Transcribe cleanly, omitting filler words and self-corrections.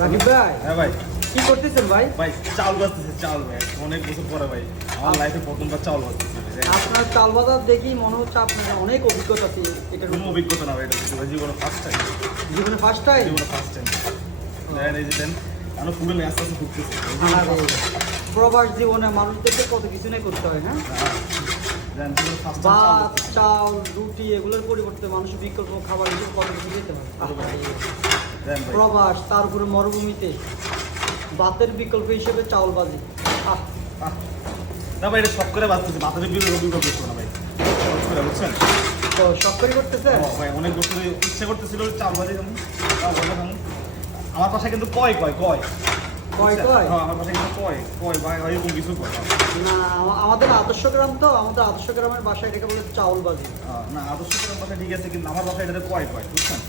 রাকিব ভাই, হ্যাঁ ভাই। কি করতেছেন ভাই? ভাই চাল বাজতেছে, চাল ভাই অনেক বছর পরে ভাই আমার লাইফে প্রথমবার চাল বাজতেছে ভাই। আপনার চাল বাজার দেখি মনে হচ্ছে আপনার অনেক অভিজ্ঞতা আছে এটার কোনো উপর। অভিজ্ঞতা না ভাই, এটা হচ্ছে ভাই জীবনে ফার্স্ট টাইম। জীবনে ফার্স্ট টাইম? জীবনে ফার্স্ট টাইম। দেখেন এই যে দেন আমি পুরো আস্তে আস্তে ঢুকতেছি। প্রবাস জীবনে মানুষদেরকে কত কিছু নাই করতে হয় না? দেন জীবনে ফার্স্ট টাইম চাল ভাত, বাজতেছে। চাল, রুটি এগুলোর পরিবর্তে মানুষ বিকল্প খাবার হিসেবে কত কিছু খেতে হয়। দেন ভাই প্রবাস, তার উপরে মরুভূমিতে ভাতের বিকল্প হিসেবে চাউল বাজি। আহ, আহ। না ভাই এটা শখ করে বাজতেছে, বাতারের বিরোধ অভিজ্ঞতা করছো না ভাই, শখ করে বুঝছেন। তো সক্করি করতেছে? ভাই অনেক বছর ইচ্ছা করতেছিল চাল বাজে খামু, চাল বাজে খামু। আমার পাশে কিন্তু কয় কয় কয়? হ্যাঁ আমার পাশে কিন্তু কয় ভাই এরকম কিছু কয় না, আমাদের আদর্শ গ্রাম তো, আমাদের আদর্শ গ্রামের বাসায় এটাকে বলে চাউল বাজি। না আদর্শ করার পাশে ঠিক আছে, কিন্তু আমার বাসায় এটাতে কয় বুঝছেন।